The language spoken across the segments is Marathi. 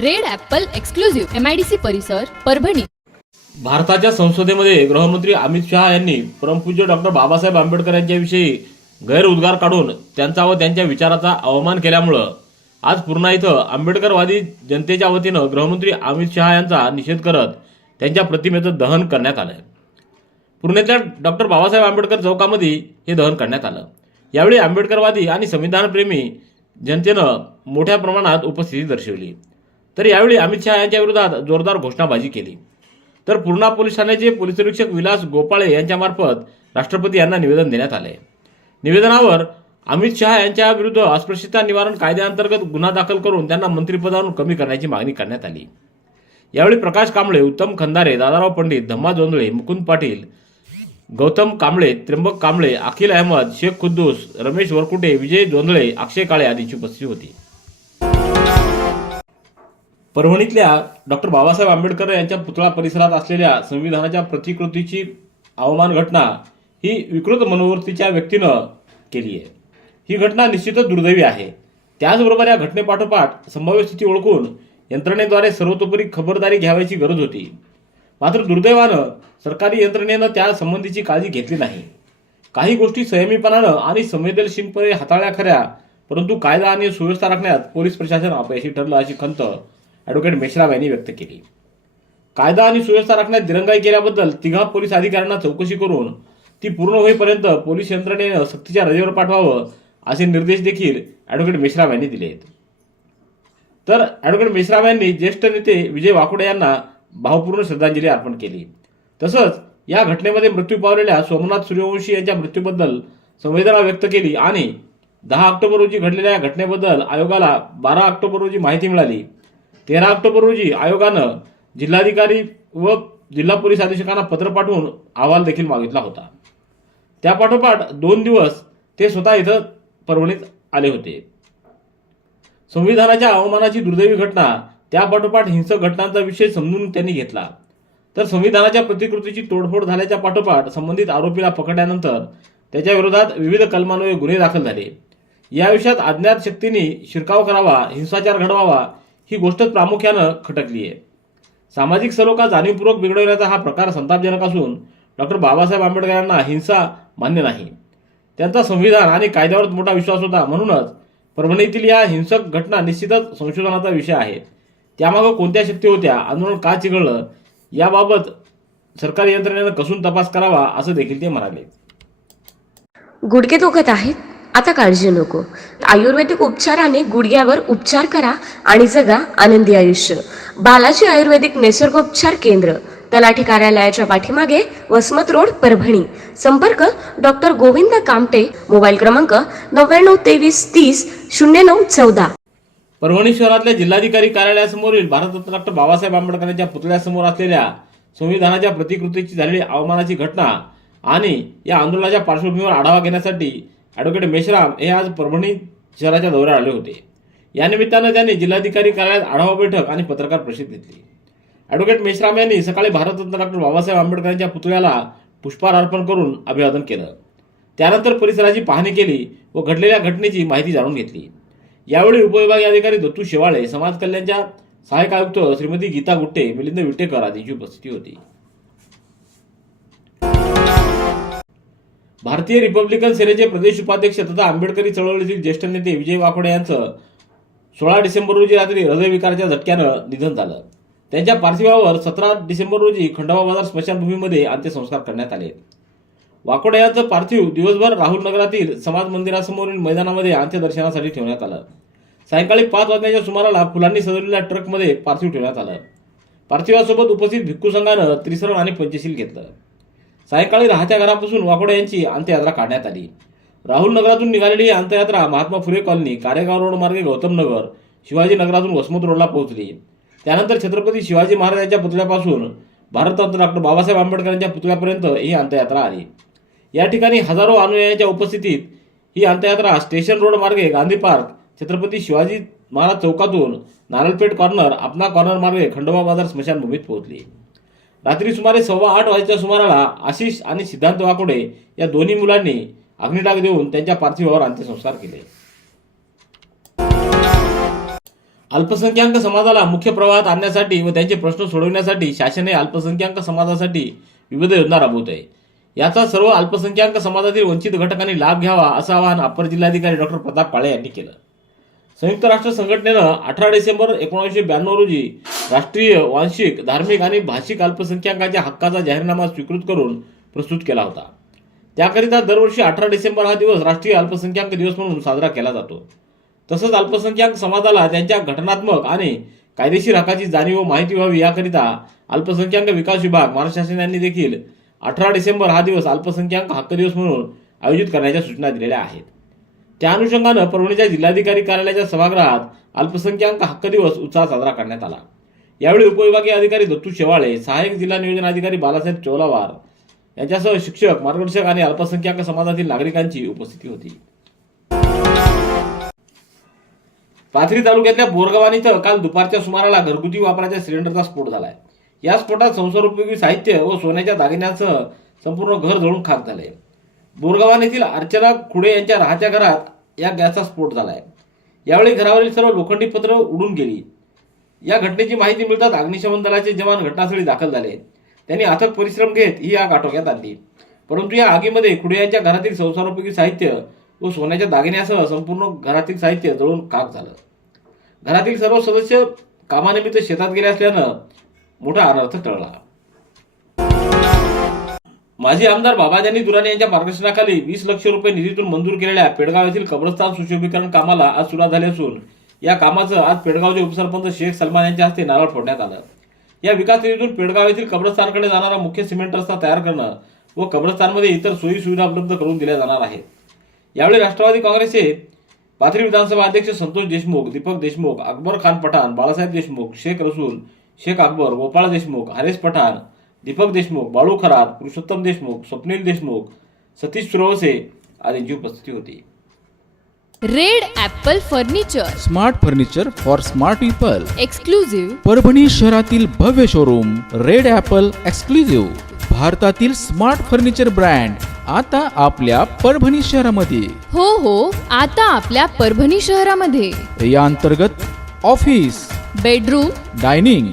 Red apple exclusive MIDC परिसर परभणी. भारताच्या संसदेमध्ये गृहमंत्री अमित शहा यांनी परमपूज्य डॉक्टर बाबासाहेब आंबेडकर यांच्याविषयी गैरउद्गार काढून त्यांचा व त्यांच्या विचाराचा अवमान केल्यामुळं आज पूर्णा इथं आंबेडकरवादी जनतेच्या वतीनं गृहमंत्री अमित शहा यांचा निषेध करत त्यांच्या प्रतिमेचं दहन करण्यात आलं पुण्यातल्या डॉक्टर बाबासाहेब आंबेडकर चौकामध्ये हे दहन करण्यात आलं. यावेळी आंबेडकरवादी आणि संविधानप्रेमी जनतेनं मोठ्या प्रमाणात उपस्थिती दर्शवली. तर यावेळी अमित शहा यांच्या विरोधात जोरदार घोषणाबाजी केली. तर पूर्णा पोलीस ठाण्याचे पोलीस निरीक्षक विलास गोपाळे यांच्यामार्फत राष्ट्रपती यांना निवेदन देण्यात आले. निवेदनावर अमित शहा यांच्या विरुद्ध अस्पृश्यता निवारण कायद्याअंतर्गत गुन्हा दाखल करून त्यांना मंत्रिपदावरून कमी करण्याची मागणी करण्यात आली. यावेळी प्रकाश कांबळे उत्तम खंदारे दादाराव पंडित धम्मा जोंधळे मुकुंद पाटील गौतम कांबळे त्र्यंबक कांबळे अखिल अहमद शेख खुद्दूस रमेश वरकुटे विजय जोंधळे अक्षय काळे आदींची उपस्थिती होती. परभणीतल्या डॉक्टर बाबासाहेब आंबेडकर यांच्या पुतळा परिसरात असलेल्या संविधानाच्या प्रतिकृतीची अवमान घटना ही विकृत मनोवृत्तीच्या व्यक्तीनं केली आहे. ही घटना निश्चितच दुर्दैवी आहे. त्याचबरोबर या घटनेपाठोपाठ संभाव्य स्थिती ओळखून यंत्रणेद्वारे सर्वतोपरी खबरदारी घ्यावयाची गरज होती. मात्र दुर्दैवानं सरकारी यंत्रणेनं त्या संबंधीची काळजी घेतली नाही. काही गोष्टी संयमीपणानं आणि संवेदनशीलपणे हाताळल्या खऱ्या परंतु कायदा आणि सुव्यवस्था राखण्यात पोलीस प्रशासन अपयशी ठरलं अशी खंत ॲडव्होकेट मेश्राम यांनी व्यक्त केली. कायदा आणि सुव्यवस्था राखण्यात दिरंगाई केल्याबद्दल तिघा पोलीस अधिकाऱ्यांना चौकशी करून ती पूर्ण होईपर्यंत पोलीस यंत्रणेनं सक्तीच्या रजेवर पाठवावं असे निर्देश देखील ॲडव्होकेट मेश्राम यांनी दिले आहेत. तर ॲडव्होकेट मेश्राम यांनी ज्येष्ठ नेते विजय वाकुडे यांना भावपूर्ण श्रद्धांजली अर्पण केली. तसंच या घटनेमध्ये मृत्यू पावलेल्या सोमनाथ सूर्यवंशी यांच्या मृत्यूबद्दल संवेदना व्यक्त केली आणि दहा ऑक्टोबर रोजी घडलेल्या या घटनेबद्दल आयोगाला बारा ऑक्टोबर रोजी माहिती मिळाली. तेरा ऑक्टोबर रोजी आयोगानं जिल्हाधिकारी व जिल्हा पोलीस अधीक्षकांना पत्र पाठवून अहवाल देखील मागितला होता. त्यापाठोपाठ दोन दिवस ते स्वतः इथं परभणीत आले होते. संविधानाच्या अवमानाची दुर्दैवी घटना त्यापाठोपाठ हिंसक घटनांचा विषय समजून त्यांनी घेतला. तर संविधानाच्या प्रतिकृतीची तोडफोड झाल्याच्या पाठोपाठ संबंधित आरोपीला पकडल्यानंतर त्याच्या विरोधात विविध कलमान्वये गुन्हे दाखल झाले. या विषयात अज्ञात शक्तींनी शिरकाव करावा हिंसाचार घडवावा ही गोष्टच प्रामुख्यानं खटकली आहे. सामाजिक सलोखा जाणीवपूर्वक बिघडवण्याचा हा प्रकार संतापजनक असून डॉक्टर बाबासाहेब आंबेडकरांना हिंसा मान्य नाही. त्यांचा संविधान आणि कायद्यावर मोठा विश्वास होता म्हणूनच परभणीतील या हिंसक घटना निश्चितच संशोधनाचा विषय आहे. त्यामागं कोणत्या शक्ती होत्या आंदोलन का चिघळलं याबाबत सरकारी यंत्रणेनं कसून तपास करावा असं देखील ते म्हणाले. गुडघे दुखत आहेत? आता काळजी नको. आयुर्वेदिक उपचाराने गुडघ्यावर उपचार करा आणि जगा आनंदी आयुष्य. बालाजी आयुर्वेदिक निसर्गोपचार केंद्र तलाठी कार्यालयाच्या पाठीमागे वसमत रोड परभणी. संपर्क डॉक्टर गोविंद कामटे मोबाईल क्रमांक नव्याण्णव तेवीस तीस शून्य नऊ चौदा. परभणी शहरातल्या जिल्हाधिकारी कार्यालयासमोरील भारतरत्न डॉक्टर बाबासाहेब आंबेडकरांच्या पुतळ्यासमोर असलेल्या संविधानाच्या प्रतिकृतीची झालेली अवमानाची घटना आणि या आंदोलनाच्या पार्श्वभूमीवर आढावा घेण्यासाठी ॲडव्होकेट मेश्राम हे आज परभणी शहराच्या दौऱ्यावर आले होते. या निमित्तानं त्यांनी जिल्हाधिकारी कार्यालयात आढावा बैठक आणि पत्रकार परिषद घेतली. ॲडव्होकेट मेश्राम यांनी सकाळी भारतरत्न डॉक्टर बाबासाहेब आंबेडकरांच्या पुतळ्याला पुष्पहार अर्पण करून अभिवादन केलं. त्यानंतर परिसराची पाहणी केली व घडलेल्या घटनेची माहिती जाणून घेतली. यावेळी उपविभागीय अधिकारी दत्तू शेवाळे समाज कल्याणच्या सहाय्यक आयुक्त श्रीमती गीता गुट्टे मिलिंद विटेकर आदींची उपस्थिती होती. भारतीय रिपब्लिकन सेनेचे प्रदेश उपाध्यक्ष तथा आंबेडकरी चळवळीतील ज्येष्ठ नेते विजय वाकोडे यांचं सोळा डिसेंबर रोजी रात्री हृदयविकाराच्या झटक्यानं निधन झालं. त्यांच्या पार्थिवावर सतरा डिसेंबर रोजी खंडोबा बाजार स्मशानभूमीमध्ये अंत्यसंस्कार करण्यात आले. वाकोडे यांचं पार्थिव दिवसभर राहुल नगरातील समाज मंदिरासमोरील मैदानामध्ये अंत्यदर्शनासाठी ठेवण्यात आलं. सायंकाळी पाच वाजण्याच्या सुमाराला फुलांनी सजवलेल्या ट्रकमध्ये पार्थिव ठेवण्यात आलं. पार्थिवासोबत उपस्थित भिक्खू संघानं त्रिसरण आणि पंचशील घेतलं. सायंकाळी राहत्या घरापासून वाकोडे यांची अंत्ययात्रा काढण्यात आली. राहुल नगरातून निघालेली ही अंत्ययात्रा महात्मा फुले कॉलनी कारेगाव रोड मार्गे गौतम नगर शिवाजी नगरातून वसमत रोडला पोहोचली. त्यानंतर छत्रपती शिवाजी महाराजांच्या पुतळ्यापासून भारतरत्न डॉक्टर बाबासाहेब आंबेडकरांच्या पुतळ्यापर्यंत ही अंत्ययात्रा आली. या ठिकाणी हजारो अनुयायांच्या उपस्थितीत ही अंत्ययात्रा स्टेशन रोड मार्गे गांधी पार्क छत्रपती शिवाजी महाराज चौकातून नारळपेठ कॉर्नर आपना कॉर्नर मार्गे खंडोबा बाजार स्मशानभूमीत पोहोचली. रात्री सुमारे सव्वा आठ वाजेच्या सुमाराला आशिष आणि सिद्धांत वाकोडे या दोन्ही मुलांनी अग्निडाग देऊन त्यांच्या पार्थिवावर अंत्यसंस्कार केले. अल्पसंख्याक समाजाला मुख्य प्रवाहात आणण्यासाठी व त्यांचे प्रश्न सोडवण्यासाठी शासने अल्पसंख्याक समाजासाठी विविध योजना राबवत आहे याचा सर्व अल्पसंख्याक समाजातील वंचित घटकांनी लाभ घ्यावा असं आवाहन अप्पर जिल्हाधिकारी डॉक्टर प्रताप काळे यांनी केलं. संयुक्त राष्ट्र संघटनेनं अठरा डिसेंबर एकोणीसशे ब्याण्णव रोजी राष्ट्रीय वांशिक धार्मिक आणि भाषिक अल्पसंख्याकांच्या हक्काचा जाहीरनामा स्वीकृत करून प्रस्तुत केला होता. त्याकरिता दरवर्षी अठरा डिसेंबर हा दिवस राष्ट्रीय अल्पसंख्याक दिवस म्हणून साजरा केला जातो. तसंच अल्पसंख्याक समाजाला त्यांच्या घटनात्मक आणि कायदेशीर हक्काची जाणीव व माहिती व्हावी याकरिता अल्पसंख्याक विकास विभाग महाराष्ट्र शासनाने देखील अठरा डिसेंबर हा दिवस अल्पसंख्याक हक्क दिवस म्हणून आयोजित करण्याच्या सूचना दिलेल्या आहेत. त्या अनुषंगानं परभणीच्या जिल्हाधिकारी कार्यालयाच्या सभागृहात अल्पसंख्याक हक्क दिवस उत्साह साजरा करण्यात आला. यावेळी उपविभागीय अधिकारी दत्तू शेवाळे सहाय्यक जिल्हा नियोजन अधिकारी बालासाहेब चोलावार यांच्यासह शिक्षक मार्गदर्शक आणि अल्पसंख्याक समाजातील नागरिकांची उपस्थिती होती. पाथरी तालुक्यातल्या बोरगावान इथं काल दुपारच्या सुमाराला घरगुती वापराच्या सिलेंडरचा स्फोट झालाय. या स्फोटात संसारोपयोगी साहित्य व सोन्याच्या दागिन्यांसह संपूर्ण घर जळून खाक झाले बोरगावान येथील अर्चना खुडे यांच्या राहत्या घरात या गॅसचा स्फोट झाला आहे यावेळी घरावरील सर्व लोखंडी पत्र उडून गेली. या घटनेची माहिती मिळताच अग्निशमन दलाचे जवान घटनास्थळी दाखल झाले. त्यांनी अथक परिश्रम घेत ही आग आटोक्यात आणली. परंतु या आगीमध्ये खुडे यांच्या घरातील संसारोपयोगी साहित्य व सोन्याच्या दागिन्यासह संपूर्ण घरातील साहित्य जळून खाक झालं. घरातील सर्व सदस्य कामानिमित्त शेतात गेले असल्यानं मोठा अनर्थ टळला. माजी आमदार बाबाजानी दुराणी यांच्या मार्गदर्शनाखाली वीस लक्ष रुपये निधीतून मंजूर केलेल्या पेडगाव येथील कब्रस्तान सुशोभीकरण कामाला आज सुरुवात झाली असून या कामाचं आज पेडगावचे उपसरपंच शेख सलमान यांच्या हस्ते नारळ फोडण्यात आलं. या विकास निधीतून पेडगाव येथील कब्रस्तानकडे जाणारा मुख्य सिमेंट रस्ता तयार करणं व कब्रस्तानमध्ये इतर सोयी सुविधा उपलब्ध करून दिल्या जाणार आहेत. यावेळी राष्ट्रवादी काँग्रेसचे पाथरी विधानसभा अध्यक्ष संतोष देशमुख दीपक देशमुख अकबर खान पठाण बाळासाहेब देशमुख शेख रसूल शेख अकबर गोपाळ देशमुख हरेश पठाण दीपक देशमुख बाळू खरात पुरुषोत्तम देशमुख स्वप्नील देशमुख सतीश सुरवसे आदींची उपस्थिती होती. Red Apple furniture. Smart furniture for smart people. Exclusive Parbhani शहरातील भव्य शोरूम रेड ॲपल एक्सक्लुझिव्ह भारतातील स्मार्ट फर्निचर ब्रँड आता आपल्या परभणी शहरामध्ये. हो हो आता आपल्या परभणी शहरामध्ये. या अंतर्गत ऑफिस बेडरूम डायनिंग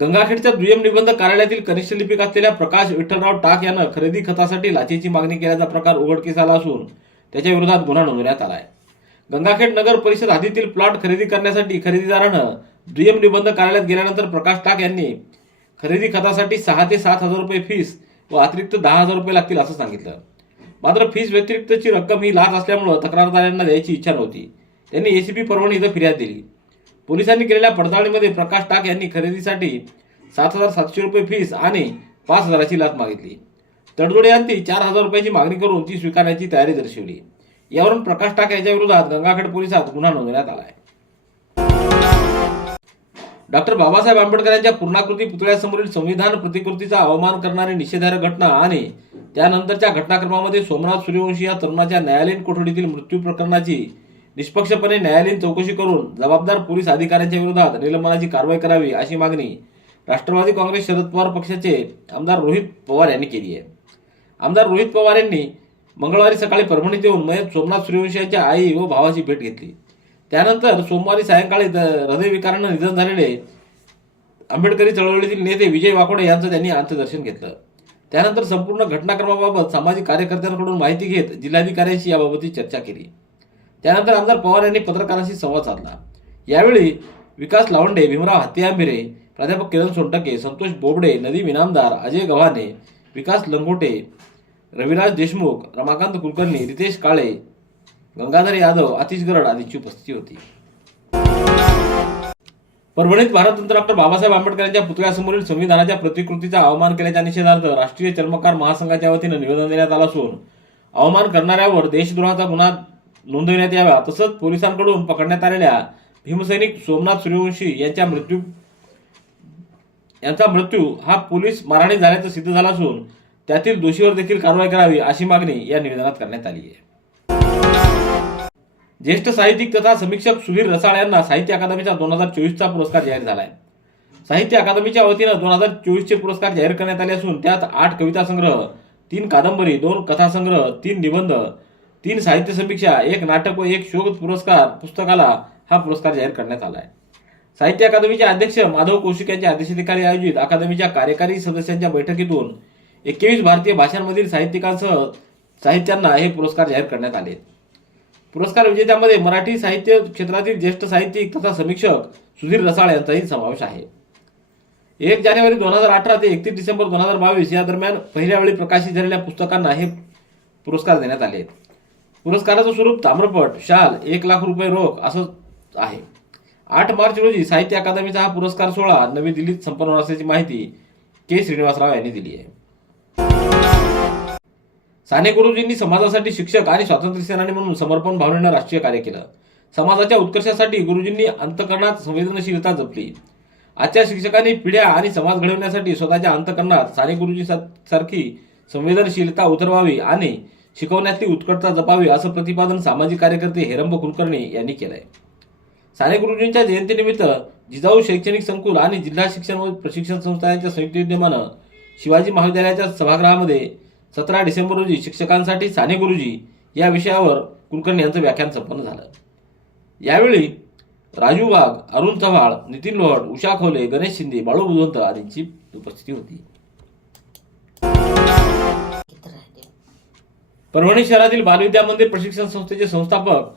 गंगाखेडच्या दुय्यम निबंध कार्यालयातील कनिष्ठ लिपिक असलेल्या प्रकाश विठ्ठलराव टाक यानं खरेदी खतासाठी लाचेची मागणी केल्याचा प्रकार उघडकीस आला असून त्याच्या विरोधात गुन्हा नोंदवण्यात आला आहे गंगाखेड नगर परिषद हद्दीतील प्लॉट खरेदी करण्यासाठी खरेदीदारानं दुय्यम निबंध कार्यालयात गेल्यानंतर प्रकाश टाक यांनी खरेदी खतासाठी सहा ते सात हजार रुपये फीस व अतिरिक्त दहा हजार रुपये लागतील असं सांगितलं. मात्र फीस व्यतिरिक्तची रक्कम ही लाच असल्यामुळं तक्रारदारांना द्यायची इच्छा नव्हती. त्यांनी एसीपी परवानी इथं फिर्याद दिली. पोलिसांनी केलेल्या पडताळणीमध्ये प्रकाश टाक यांनी खरेदीसाठी सात हजार सातशे रुपये फीस आणि पाच हजाराची लाच मागितली. तडजोडे यांनी चार हजार रुपयाची मागणी करून ती स्वीकारण्याची तयारी दर्शवली. यावरून प्रकाश टाक यांच्या विरोधात गंगाखेड पोलिसात गुन्हा नोंदवण्यात आहे डॉक्टर बाबासाहेब आंबेडकर यांच्या पूर्णाकृती पुतळ्यासमोरील संविधान प्रतिकृतीचा अवमान करणारी निषेधार्ह घटना आणि त्यानंतरच्या घटनाक्रमामध्ये सोमनाथ सूर्यवंशी या तरुणाच्या न्यायालयीन कोठडीतील मृत्यू प्रकरणाची निष्पक्षपणे न्यायालयीन चौकशी करून जबाबदार पोलीस अधिकाऱ्यांच्या विरोधात निलंबनाची कारवाई करावी अशी मागणी राष्ट्रवादी काँग्रेस शरद पवार पक्षाचे आमदार रोहित पवार यांनी केली आहे. आमदार रोहित पवार यांनी मंगळवारी सकाळी परभणीत येऊन मयत सोमनाथ सूर्यवंशी यांच्या आई व भावाची भेट घेतली. त्यानंतर सोमवारी सायंकाळी द- हृदयविकारानं निधन झालेले आंबेडकरी चळवळीतील नेते विजय वाकोडे यांचं त्यांनी अंत्यदर्शन घेतलं. त्यानंतर संपूर्ण घटनाक्रमाबाबत सामाजिक कार्यकर्त्यांकडून माहिती घेत जिल्हाधिकाऱ्यांशी याबाबतची चर्चा केली. त्यानंतर आमदार पवार यांनी पत्रकारांशी संवाद साधला. यावेळी विकास लावंडे भीमराव हत्तीआंबिरे प्राध्यापक किरण सोनटके संतोष बोबडे नदीम इनामदार अजय गव्हाणे विकास लंगोटे रविराज देशमुख रमाकांत कुलकर्णी रितेश काळे गंगाधर यादव आतिश गरड आदींची उपस्थिती होती. परभणीत भारतरत्न डॉक्टर बाबासाहेब आंबेडकर यांच्या पुतळ्यासमोरील संविधानाच्या प्रतिकृतीचा अवमान केल्याच्या निषेधार्थ राष्ट्रीय चर्मकार महासंघाच्या वतीनं निवेदन देण्यात आलं असून अवमान करणाऱ्यावर देशद्रोहाचा गुन्हा नोंदविण्यात याव्या. तसंच पोलिसांकडून पकडण्यात आलेल्या भीमसैनिक सोमनाथ सूर्यवंशी यांच्या मृत्यू यांचा मृत्यू हा पोलीस मारहाणी झाल्याचं सिद्ध झाला असून त्यातील दोषीवर देखील कारवाई करावी अशी मागणी या निवेदनात करण्यात आली आहे. ज्येष्ठ साहित्यिक तथा समीक्षक सुधीर रसाळ यांना साहित्य अकादमीचा दोन हजार चोवीसचा पुरस्कार जाहीर झाला आहे साहित्य अकादमीच्या वतीनं दोन हजार चोवीसचे पुरस्कार जाहीर करण्यात आले असून त्यात आठ कविता संग्रह तीन कादंबरी दोन कथासंग्रह तीन निबंध तीन साहित्य समीक्षा एक नाटक व एक शोध पुरस्कार पुस्तकाला हा पुरस्कार जाहीर करण्यात आला आहे. साहित्य अकादमीचे अध्यक्ष माधव कौशिक यांच्या अध्यक्षतेखाली आयोजित अकादमीच्या कार्यकारी सदस्यांच्या बैठकीतून एकवीस भारतीय भाषांमधील साहित्यिकांसह साहित्यांना हे पुरस्कार जाहीर करण्यात आले. पुरस्कार विजेत्यामध्ये मराठी साहित्य क्षेत्रातील ज्येष्ठ साहित्यिक तथा समीक्षक सुधीर रसाळ यांचाही समावेश आहे. एक जानेवारी दोन हजार अठरा ते एकतीस डिसेंबर दोन हजार बावीस या दरम्यान पहिल्या वेळी प्रकाशित झालेल्या पुस्तकांना हे पुरस्कार देण्यात आले. पुरस्काराचं स्वरूप ताम्रपट शाल एक लाख रुपये रोख असं आहे. आठ मार्च रोजी साहित्य अकादमीचा हा पुरस्कार सोहळा नवी दिल्लीत संपन्न होणार असल्याची माहिती के. श्रीनिवासराव यांनी दिली आहे. साने गुरुजींनी समाजासाठी शिक्षक आणि स्वातंत्र्य सेनानी म्हणून समर्पण भावनेनं राष्ट्रीय कार्य केलं. समाजाच्या उत्कर्षासाठी गुरुजींनी अंतकरणात संवेदनशीलता जपली. आजच्या शिक्षकांनी पिढ्या आणि समाज घडवण्यासाठी स्वतःच्या अंतकरणात साने गुरुजी सारखी संवेदनशीलता उतरवावी आणि शिकवण्यातली उत्कटता जपावी असं प्रतिपादन सामाजिक कार्यकर्ते हेरंब कुलकर्णी यांनी केलंय. साने गुरुजींच्या जयंतीनिमित्त जिजाऊ शैक्षणिक संकुल आणि जिल्हा शिक्षण व प्रशिक्षण संस्थांच्या संयुक्त विद्यमानं शिवाजी महाविद्यालयाच्या सभागृहामध्ये सतरा डिसेंबर रोजी शिक्षकांसाठी साने गुरुजी या विषयावर कुलकर्णी यांचं व्याख्यान संपन्न झालं. यावेळी राजू वाघ अरुण चव्हाळ नितीन लोहट उषा खोले गणेश शिंदे बाळू बुधवंत आदींची उपस्थिती होती. परभणी शहरातील बालविद्या मंदिर प्रशिक्षण संस्थेचे संस्थापक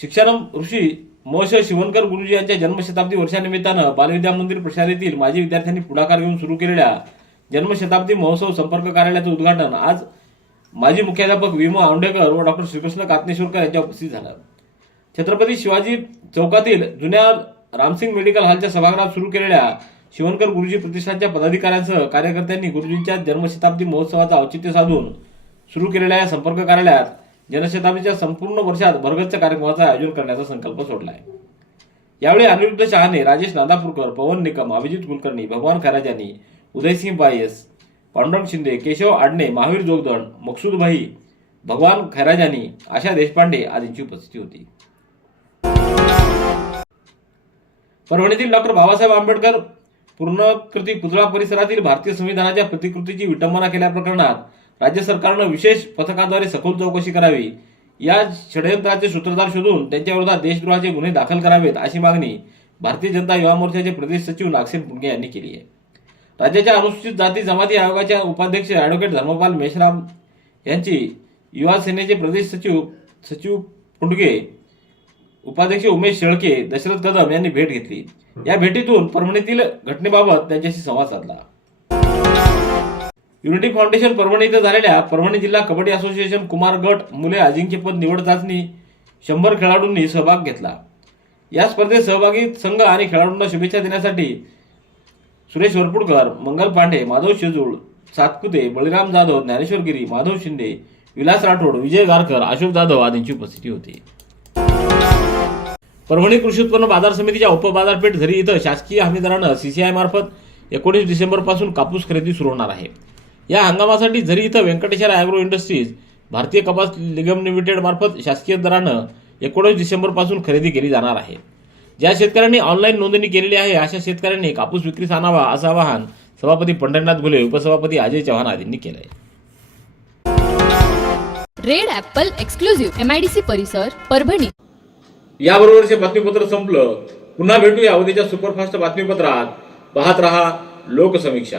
शिक्षणम ऋषी मोश शिवणकर गुरुजी यांच्या जन्मशताब्दी वर्षानिमित्तानं बालविद्या मंदिर प्रशालेतील माजी विद्यार्थ्यांनी पुढाकार घेऊन सुरू केलेल्या जन्मशताब्दी महोत्सव संपर्क कार्यालयाचं उद्घाटन आज माजी मुख्याध्यापक विमो आंडेकर व डॉक्टर श्रीकृष्ण कातनेश्वरकर यांच्या उपस्थित झालं. छत्रपती शिवाजी चौकातील जुन्या रामसिंग मेडिकल हॉलच्या सभागृहात सुरू केलेल्या शिवणकर गुरुजी प्रतिष्ठानच्या पदाधिकाऱ्यांसह कार्यकर्त्यांनी गुरुजींच्या जन्मशताब्दी महोत्सवाचं औचित्य साधून सुरू केलेल्या या संपर्क कार्यालयात जनशताब्दीच्या संपूर्ण वर्षात भरगच्च कार्यक्रमाचं आयोजन करण्याचा संकल्प सोडलाय. यावेळी अनिरुद्ध शहाणे राजेश नादापूरकर पवन निकम अभिजित कुलकर्णी भगवान खराजानी उदयसिंह बायस पांडुरंग शिंदे केशव आडणे महावीर जोगदण मकसूदभाई भगवान खैराजानी आशा देशपांडे आदींची उपस्थिती होती. परभणीतील डॉक्टर बाबासाहेब आंबेडकर पूर्णकृती पुतळा परिसरातील भारतीय संविधानाच्या प्रतिकृतीची विटंबना केल्या प्रकरणात राज्य सरकारनं विशेष पथकाद्वारे सखोल चौकशी करावी. या षडयंत्राचे सूत्रधार शोधून त्यांच्याविरोधात देशद्रोहाचे गुन्हे दाखल करावेत अशी मागणी भारतीय जनता युवा मोर्चाचे प्रदेश सचिव नागसेन पुंगे यांनी केली आहे. राज्याच्या अनुसूचित जाती जमाती आयोगाच्या उपाध्यक्ष ॲडव्होकेट धर्मपाल मेश्राम यांची युवा सेनेचे प्रदेश सचिव सचिव पुंडगे उपाध्यक्ष उमेश शेळके दशरथ कदम यांनी भेट घेतली. या भेटीतून परभणीतील घटनेबाबत त्यांच्याशी संवाद साधला. युनिटी फाउंडेशन परभणी इथं झालेल्या परभणी जिल्हा कबड्डी असोसिएशन कुमार गट मुले अजिंक्यपद निवड चाचणी शंभर खेळाडूंनी सहभाग घेतला. या स्पर्धेत सहभागी संघ आणि खेळाडूंना शुभेच्छा देण्यासाठी सुरेश वरपुडकर मंगल पांडे माधव शेजूळ सातपुते बळीराम जाधव ज्ञानेश्वर गिरी माधव शिंदे विलास राठोड विजय गारकर अशोक जाधव आदींची उपस्थिती होती. परभणी कृषी उत्पन्न बाजार समितीच्या उपबाजारपेठ झरी इथं शासकीय हमीदरानं सीसीआय मार्फत एकोणीस डिसेंबरपासून कापूस खरेदी सुरू होणार आहे. या हंगामासाठी झरी इथं व्यंकटेश्वर अॅग्रो इंडस्ट्रीज भारतीय कपास निगम लिमिटेड मार्फत शासकीय दरानं एकोणीस डिसेंबरपासून खरेदी केली जाणार आहे. ज्या शेतकऱ्यांनी ऑनलाईन नोंदणी केलेली आहे अशा शेतकऱ्यांनी कापूस विक्रीस आणावा असं आवाहन सभापती पंढरनाथ घुले उपसभापती अजय चव्हाण आदींनी केलं आहे red apple exclusive M I D C परिसर परभणी. याबरोबरचे बातमीपत्र संपलं. पुन्हा भेटूया उद्याच्या सुपरफास्ट बातमीपत्रात. पाहत रहा लोकसमीक्षा.